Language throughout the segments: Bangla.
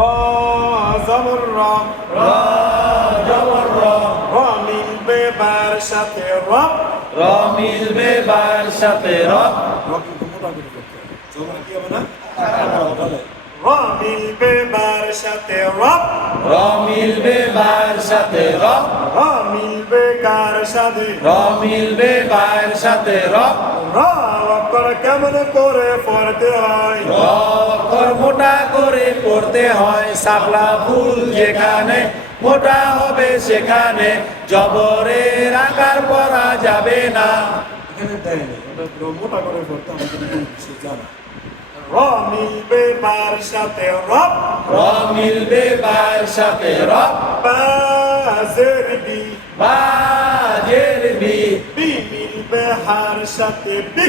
রা জবর রা, রা জবর রা, রা মিলবে বার সাথে রব, রা মিলবে বার সাথে রব, রা কিন্তু মোটা করে করতে হবে, জবর কি হবে না? রা মিলবে বার সাথে রব, রা মিলবে বার সাথে রব, রা মিলবে কার সাথে, রা মিলবে বার সাথে রব, রা অক্ষর কেমন করে পড়তে হয়, রা অক্ষর মোটা করে পড়তে হয়, শাপলা ফুল যেখানে মোটা হবে সেখানে জবরের আকার পড়া যাবে না। এখানে দেয় না, এটা পুরো মোটা করে পড়তে আমাদের সে জানা। রা মিলবে বার সাথে রব, রা মিলবে বার সাথে রব, বাজের বি, বাজের বি, বি মিলবে হার সাথে বি,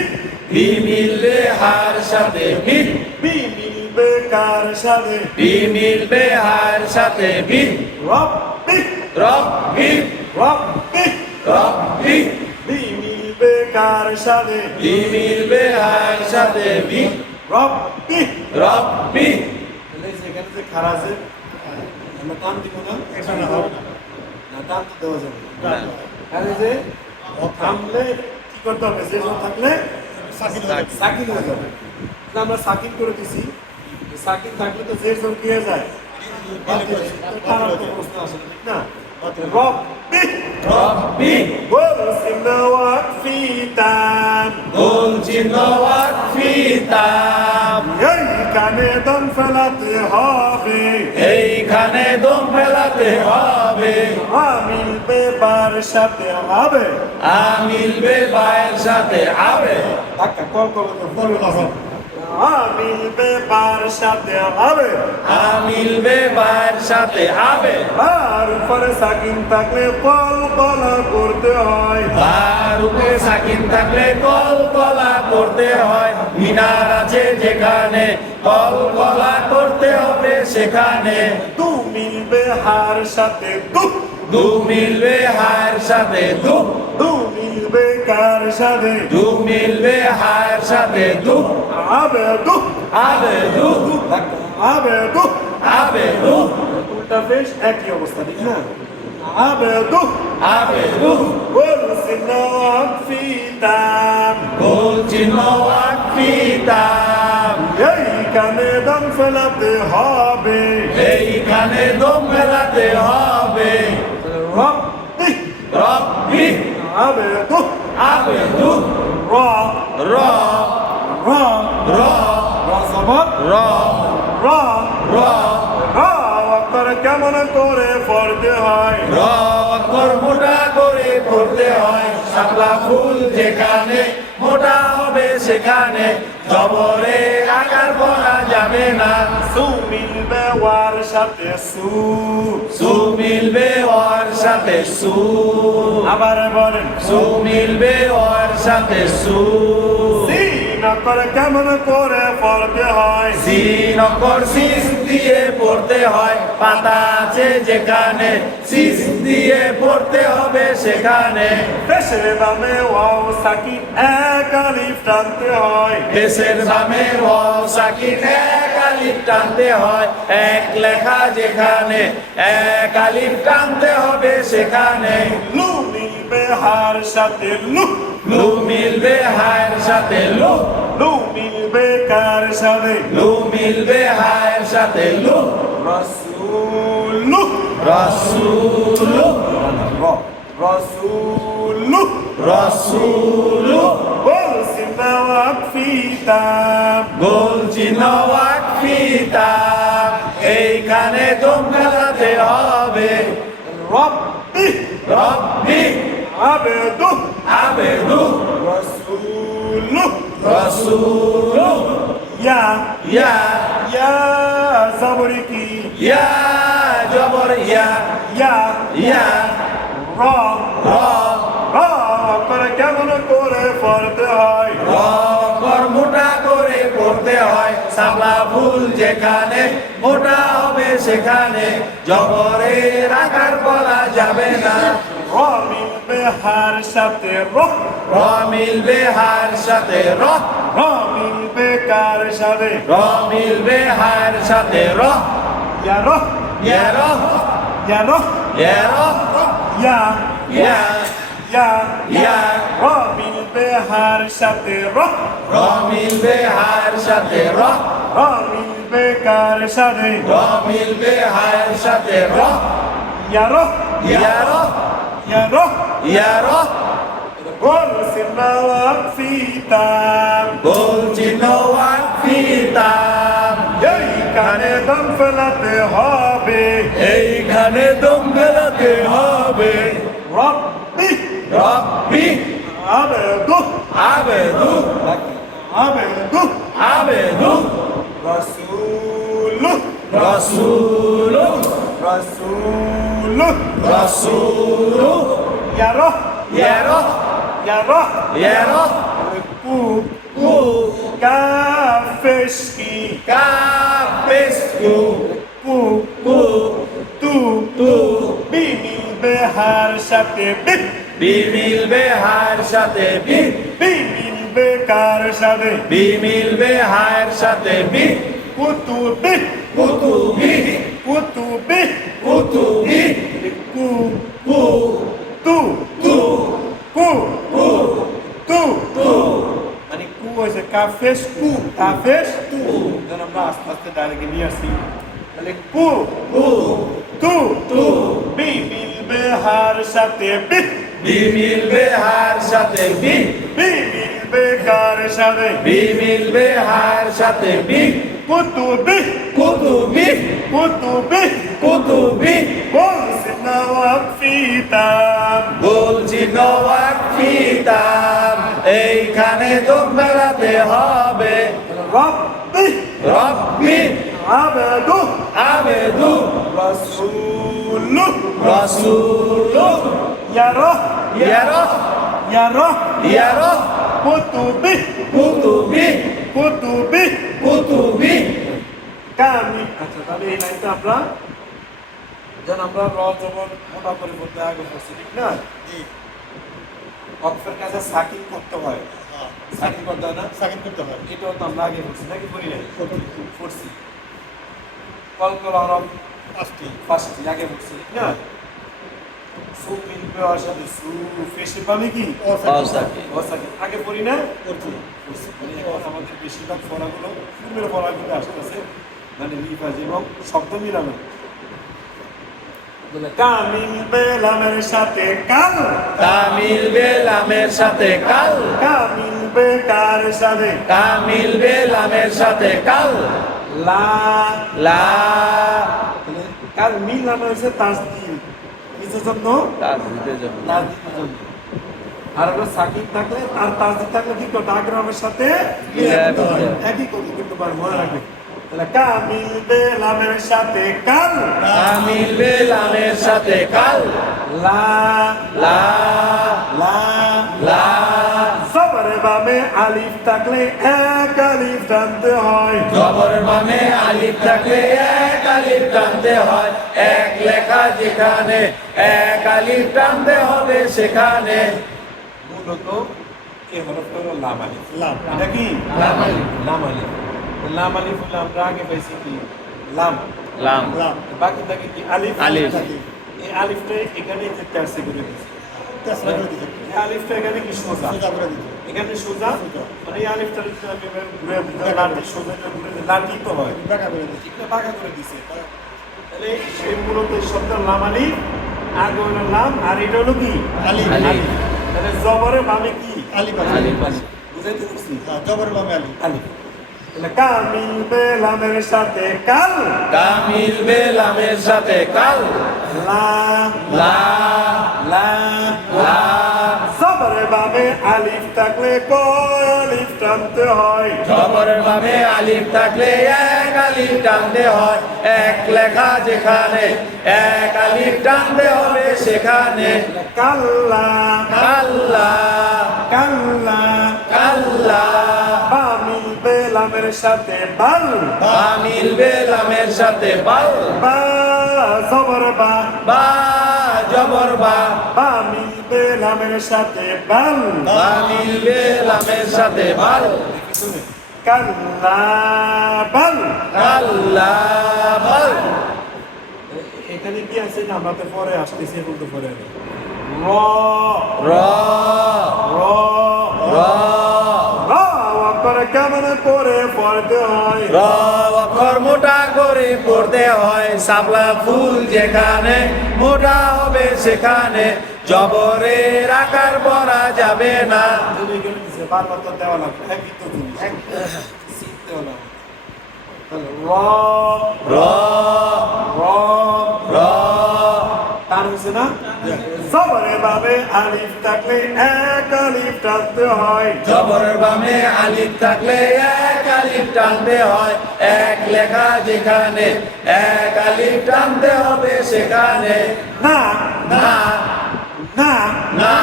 বি মিলবে হার সাথে বি, বি মিলবে কার সাথে, বি মিলবে হার সাথে বি, রব্বি, রব্বি, রব্বি, রব্বি, বি মিলবে কার সাথে, বি মিলবে হার সাথে বি, রব্বি। রব্বি। তাহলে সেখানে যে খারা আছে আমরা টান দিব না, এখানে হবে না, না টান তো দেওয়া যাবে না। তাহলে যে থামলে কি করতে হবে, যে থাকলে সাকিন হয়ে যাবে। তাহলে আমরা সাকিন করে দিছি, সাকিন থাকলে তো যে জন কি হয়ে যায়, টানার তো প্রশ্ন আসে না, ঠিক না? রব্বি, রব্বি, বলছিন ওয়াকফিতান, গোল চিহ্ন ওয়াকফিতাম, এইখানে দম ফেলাতে হবে, এইখানে দম ফেলাতে হবে, মিলবে বার সাথে হবে, মিলবে বায়ের সাথে আবে, ধাক্কা কল করো তো বলো তখন, মিলবে বার সাথে হবে, মিলবে বায়ের সাথে আবে, আর উপরে সাকিন থাকলে কল কলা করতে হয়, তার উপরে সাকিন থাকলে কল কলা করতে হয়, মিনার আছে যেখানে কল কলা করতে হবে সেখানে, দু মিলবে হার সাথে দু, দু মিলবে হার সাথে দু, দু মিলবে কার সাথে, দু মিলবে হার সাথে দু, আবে দু, আবে দু, ধাক্কা, আবে দু, আবে দু, উল্টা বেশ একই অবস্থা, ঠিক না? আবে দু, আবে দু, বলছিন ওয়াকফিতান, গোল চিহ্ন ওয়াকফিতাম, এইখানে দম ফেলাতে হবে, এইখানে দম ফেলাতে হবে, রব্বি, রব্বি, আবে দু, আবে দু, র, র, র, র, র জবর, র, র, র, র অক্ষর কেমন করে পড়তে হয়, র অক্ষর মোটা করে পড়তে হয়, শাপলা ফুল যেখানে মোটা হবে সেখানে জবরের আকার পড়া যাবে না, সু মিলবে ওয়ার সাথে সু, সু মিলবে ওর সাথে সু, আবার বলেন সু মিলবে ওর সাথে সু, সিন অক্ষর কেমন করে পড়তে হয়, সিন অক্ষর সিস দিয়ে পড়তে হয়, পাতা আছে যেখানে সিস দিয়ে পড়তে হবে সেখানে, পেশের বামে ওয়াও সাকিন এক আলিফ টানতে হয়, পেশের বামে ওয়াও সাকিন এক আলিফ টানতে হয়, এক লেখা যেখানে এক আলিফ টানতে হবে সেখানে, লু মিলবে হার সাথে লু, লু মিলবে হায়ের সাথে লু, লু মিলবে কার সাথে, লু মিলবে হায়ের সাথে লু, রসুলু, রসুলু, রসুলু, রসুলু, বলছিন ওয়াকফিতান, গোল চিহ্ন ওয়াকফিতাম, এইখানে দম ফেলাতে হবে, রব্বি, রব্বি, আবেদু, আবেদু, রসুলু, রসুলু, ইয়া, ইয়া, ইয়া জবরি কি, ইয়া জবর ইয়া, ইয়া, ইয়া, র, র, র করে কেমন করে পড়তে হয়, র অক্ষর মোটা করে পড়তে হয়, শাপলা ফুল যেখানে মোটা হবে সেখানে জবরের আকার পড়া যাবে না, র মিলবে হার সাথে র, র মিলবে হার সাথে র, র মিলবে কার সাথে, র মিলবে হার সাথে র, ইয়ারহ ইয়ারহ ইয়ারহ ইয়ারহ ইয়া ইয়া ইয়া ইয়া র মিলবে হার সাথে র র মিলবে হার সাথে র র মিলবে কার সাথে র মিলবে হার সাথে র ইয়ারহ ইয়ারহ ইয়ারহ ইয়ারহ বলছে নওয়াব ফিতাম বলছি নওয়াব ফিতাম এইখানে দম ফেলাতে হবে এইখানে দম ফেলাতে হবে রব্বি রব্বি আবেদু আবেদু আবেদু আবেদু রাসূলু রাসূলু রাসূলু রাসূলু ইয়ারহ ইয়ারহ ইয়ারহ ইয়ারহ কু কু কাফেশকি কাফেসকু কু কু তু তু বিমিল বেহার সাথে বি বি মিলবে হার সাথে বি বিমিল বেকার সাথে বি মিলবে হার সাথে বি কুতুবি কুতুবি কুতুবি কুতুবি কু কু তু তু কু কু তু তু মানে কু হয়েছে কাফেস কু কাফেস তু যেন আমরা আস্তে আস্তে ডাইরেক্ট নিয়ে আসি তাহলে কু কু তু তু বি মিলবে হার সাথে বি বি মিলবে হার সাথে বি বি মিলবে কার সাথে বি মিলবে হার সাথে বি কুতুবি কুতুবি কুতুবি কুতুবি বলছে নওয়াব ফিতাম বলছি নওয়াব ফিতাম এইখানে দম ফেলাতে হবে রব্বি রব্বি আবেদু আবেদু রাসূলু রাসূলু ইয়ারহ ইয়ারহ ইয়ারহ ইয়ারহ কুতুবি কুতুবি কুতুবি কুতুবি কামি আচ্ছা তাহলে এই লাইনটা আমরা যেন আমরা র জবর মোটা করে বলতে আগে বলছি ঠিক না অক্ষর কাছে সাকিন করতে হয় সাকিন করতে হয় না সাকিন করতে হয় এটাও তো আমরা আগে বলছি নাকি বলি নাই করছি কল কল আরব আসতে ফার্স্ট আগে বলছি ঠিক না সু মিলবে ওর সাথে সু ফেসে পাবে কি অসাকি অসাকিন আগে পড়ি না করছি করছি মানে এখন আমাদের বেশিরভাগ পড়াগুলো পূর্বের পড়াগুলো আসতেছে মানে লিফাজ এবং শব্দ মিলানো কামিল বেলামের সাথে কাল কামিল বেলামের সাথে কাল কামিল বেকার সাথে কামিল বেলামের সাথে কাল লা লা কাল মিলানো হয়েছে তাসদিল কিসের জন্য তাসদিদের জন্য তাসদিদের জন্য আর হলো সাকিব থাকলে আর তাসদিদ থাকলে কি করতে আগ্রামের সাথে মিলাতে হয়। একই কথা কিন্তু মনে রাখবে তাহলে কামিল বেলামের সাথে কাল কামিল বেলামের সাথে কাল লা লা লা লা জবরে বামে আলিফ থাকলে এক আলিফ টানতে হয় জবর বামে আলিফ থাকলে এক আলিফ টানতে হয় এক লেখা যেখানে এক আলিফ টানতে হবে সেখানে মূলত এই হরফটা হলো লাম আলিফ লাম এটা কি লাম আলিফ লাম আলিফ লাম আলিফ হলো আমরা আগে পাইছি কি লাম লাম লাম বাকি থাকে কি আলিফ আলিফ। থাকি এই আলিফটা এখানে যে তেরসে করে দিয়েছে তেসরা করে দিতে এই আলিফটা এখানে কি সোজা সোজা করে দিতে এখানে সোজা সোজা। মানে এই আলিফটা যদি আমি এভাবে ঘুরে দিই লাঠি সোজা করে ঘুরে দিই লাঠি তো হয় বাঁকা করে দিতে এটা বাঁকা করে দিছে তাহলে সেই মূলত এই শব্দ লাম আলিফ আগে হলো লাম আর এটা হলো কি আলিফ। আলিফ। তাহলে জবরের বামে কি আলিফ আলিফ আছে বুঝাইতে পারছি জবর বামে আলিফ আলিফ তাহলে কামিল বেলামের সাথে কাল কামিল বেলামের সাথে কাল লা লা লা লা জবরের বামে আলিফ থাকলে কয় আলিফ টানতে হয় জবরের বামে আলিফ থাকলে এক আলিফ টানতে হয় এক লেখা যেখানে এক আলিফ টানতে হবে সেখানে কাল্লা কাল্লা কাল্লা কাল্লা বামিল বেলামের সাথে বাল কামিল বেলামের সাথে বাল বা জবর বা বা জবর বা বামিল বেলামের সাথে বাল কামিল বেলামের সাথে বাল কাল্লা বাল কাল্লা বাল আছে না আমরা তো পরে আসতেছি এখন তো পরে আগে র র র র করে কেমন করে পড়তে হয় র অক্ষর মোটা করে পড়তে হয় শাপলা ফুল যেখানে মোটা হবে সেখানে জবরের আকার পড়া যাবে না যদি গেলে দিছে বারবার তো দেওয়া লাগবে একই তো জিনিস শিখতে হলো তাহলে র র র র টান হয়েছে না জবরে ভাবে আলিফ থাকলে এক আলিফ টানতে হয় জবরের বামে আলিফ থাকলে এক আলিফ টানতে হয় এক লেখা যেখানে এক আলিফ টানতে হবে সেখানে না না না না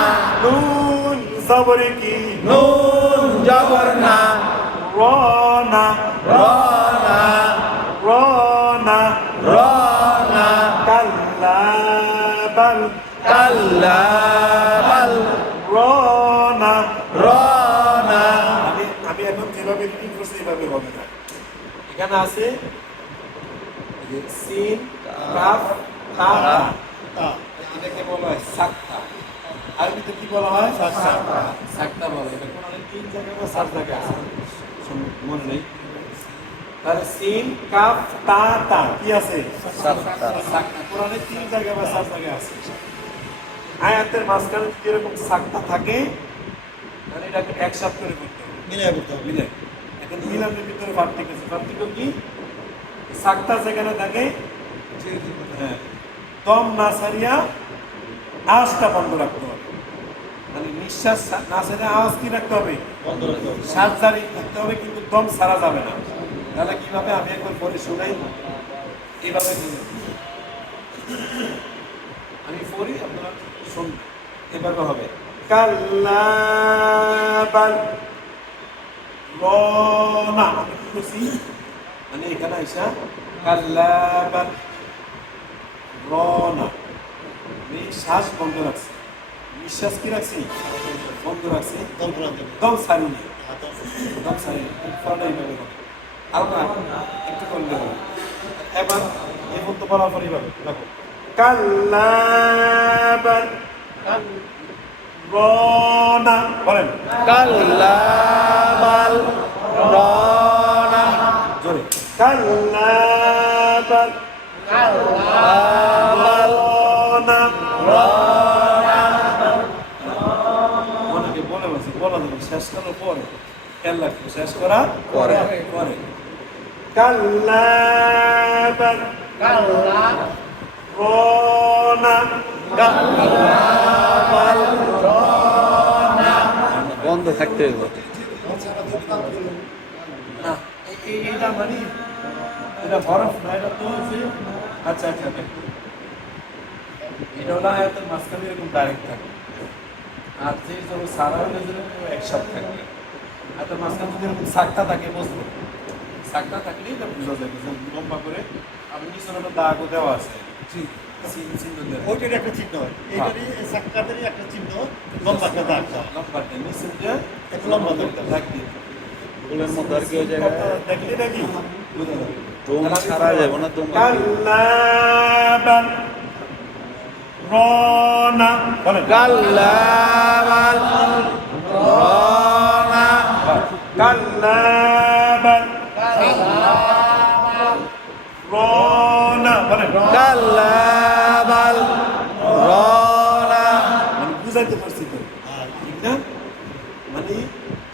নুন জবরে কি নুন জবর না র না র না র না র না কাল্লা বাল কাল্লা বাল র না র না আমি এখন যেভাবে রিডিং করছি এভাবে হবে না এখানে আছে যে সিন কাফ তা তা এটাকে বলা হয় সাক্তা আরবিতে কি বলা হয় সাক্তা। সাক্তা বলে এটা কোন অনেক তিন জায়গায় বা চার জায়গায় আছে মনে নেই তাহলে সিন কাফ তা তা কি আছে সাক্তা কোরআনে তিন জায়গায় বা চার জায়গায় আছে আয়াতের মাঝখানে যদি এরকম সাক্তা থাকে তাহলে এটাকে একসাথে করে করতে হবে মিলাই করতে হবে মিলে এখন মিলানের ভিতরে পার্থক্য আছে পার্থক্য কি সাক্তা যেখানে থাকে হ্যাঁ দম না সারিয়া আওয়াজটা বন্ধ রাখতে হবে মানে নিঃশ্বাস না সারিয়া আওয়াজ কি রাখতে হবে বন্ধ রাখতে হবে শ্বাস জারি রাখতে হবে কিন্তু দম সারা যাবে না তাহলে কিভাবে আমি একবার পরে শোনাই এইভাবে শুনুন। আমি পড়ি আপনারা শুনবেন এভাবে হবে কাল্লা বাল রনা আমি কি করছি মানে এখানে আইসা কাল্লা বাল রনা আমি শ্বাস বন্ধ রাখছি নিঃশ্বাস কি রাখছি বন্ধ রাখছি দম রাখতে হবে দম ছাড়িনি হাত দম ছাড়িনি ফলটা এইভাবে হবে আর না একটু করলে হবে এবার এই মতো বলার পর এইভাবে দেখো কাল্লা বাল রনা বলেন কাল্লা বাল র না জোরে কাল্লা বাল বাল রনা র অনেকে বলে বলছি বলা যাবে শেষ করার পরে খেয়াল রাখবে শেষ করার পরে। পরে কাল্লা বাল রনা বাল বন্ধ থাকতে হবে না এইটা মানে এটা বরফ না এটা তো হচ্ছে আচ্ছা আচ্ছা দেখো এটা হলো আয়াতের মাঝখানে এরকম ডাইরেক্ট থাকে আর যে ধরো সারা হলে যেরকম একসাথে থাকবে আয়াতের মাঝখানে যদি এরকম সাক্তা থাকে বুঝবো সাক্তা থাকলেই এটা বোঝা যাবে যে লম্বা করে আমি নিচে একটা দাগও দেওয়া আছে চিহ্ন দেওয়া ওইটারই একটা চিহ্ন হয় এইটারই সাক্কাতেরই একটা চিহ্ন লম্বা একটা দাগ লম্বা নিচে দিয়ে একটু লম্বা দাগ দাগ দিয়ে ফুলের মধ্যে আর কি ওই জায়গায় দেখলি নাকি বুঝা যাবে দম ছাড়া যাবে না দম কাল্লা বাল রনা বলেন কাল্লা বাল র না কাল্লা বাল রনা বলেন কাল্লা বাল র না মানে বুঝাইতে পারছি তো ঠিক না মানে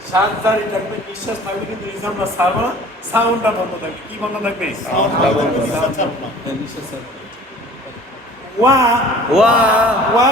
শ্বাস জারি থাকবে নিঃশ্বাস থাকবে কিন্তু নিঃশ্বাস ছাড়বো না সাউন্ডটা বন্ধ থাকবে কি বন্ধ থাকবে সাউন্ডটা বন্ধ থাকবে, নিঃশ্বাস ছাড়বো না। নিঃশ্বাস ছাড়বো ওয়া ওয়া ওয়া